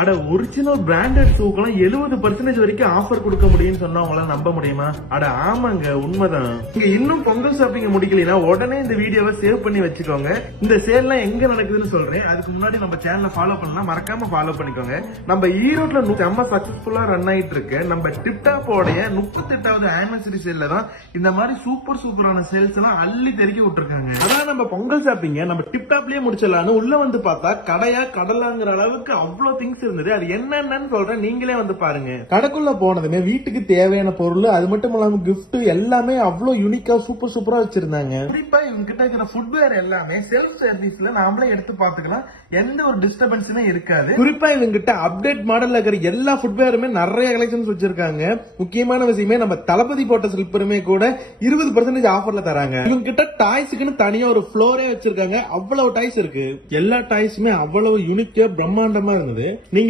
அட original branded ஷூக்கெல்லாம் 70% வரைக்கும் offer கொடுக்க முடியும்னு சொன்னா உங்களால நம்ப முடியுமா? அட ஆமாங்க, உண்மைதான். நீங்க இன்னும் பொங்கல் ஷாப்பிங் முடிக்கலனா உடனே இந்த வீடியோவை சேவ் பண்ணி வச்சுக்கோங்க. இந்த சேல்லாம் எங்க நடக்குதுன்னு சொல்றேன். அதுக்கு முன்னாடி நம்ம சேனலை ஃபாலோ பண்ணலாம், மறக்காம ஃபாலோ பண்ணிக்கோங்க. நம்ம ஈரோட்ல செம்ம சக்சஸ்ஃபுல்லா ரன் ஆயிட்டு இருக்கு நம்ம டிப்டாப்போடைய 38வது ஆனிவர்சரி சேல்ல தான் இந்த மாதிரி சூப்பரான சேல்ஸ் எல்லாம் அள்ளி தெறிக்க விட்டுருக்காங்க. அதான் நம்ம பொங்கல் ஷாப்பிங்க நம்ம டிப்டாப்லயே முடிச்சிடலான்னு உள்ள வந்து பார்த்தா கடையா கடலாங்கிற அளவுக்கு அவ்வளவு திங்ஸ் இருந்தது. அது என்னன்னு சொல்றேன், நீங்களே வந்து பாருங்க. கடைக்குள்ள போனதுமே வீட்டுக்கு தேவையான பொருள், அது மட்டும் இல்லாம கிஃப்ட் எல்லாமே அவ்வளவு யூனிக்கா சூப்பரா வச்சிருந்தாங்க. குறிப்பா இவங்க கிட்ட இருக்கிற ஃபுட்வேர் எல்லாமே செல்ஃப் சர்வீஸ்ல நாமளே எடுத்து பாத்துக்கலாம், எந்த ஒரு டிஸ்டர்பன்ஸுமே இருக்காது. குறிப்பா இவங்க கிட்ட அப்டேட் மாடல்ல இருக்கிற எல்லா ஃபுட்வேருமே நிறைய கலெக்ஷன்ஸ் வச்சிருக்காங்க. முக்கியமான விஷயமே நம்ம தளபதி போட்ட ஸ்லிப்பருமே கூட 20% ஆஃபர்ல தராங்க. இவங்க கிட்ட டாய்ஸுக்குன்னு தனியா ஒரு ஃப்ளோரே வச்சிருக்காங்க. அவ்வளவு டாய்ஸ் இருக்கு. எல்லா டாய்ஸுமே அவ்வளவு யூனிக்கா பிரம்மாண்டமா இருந்தது.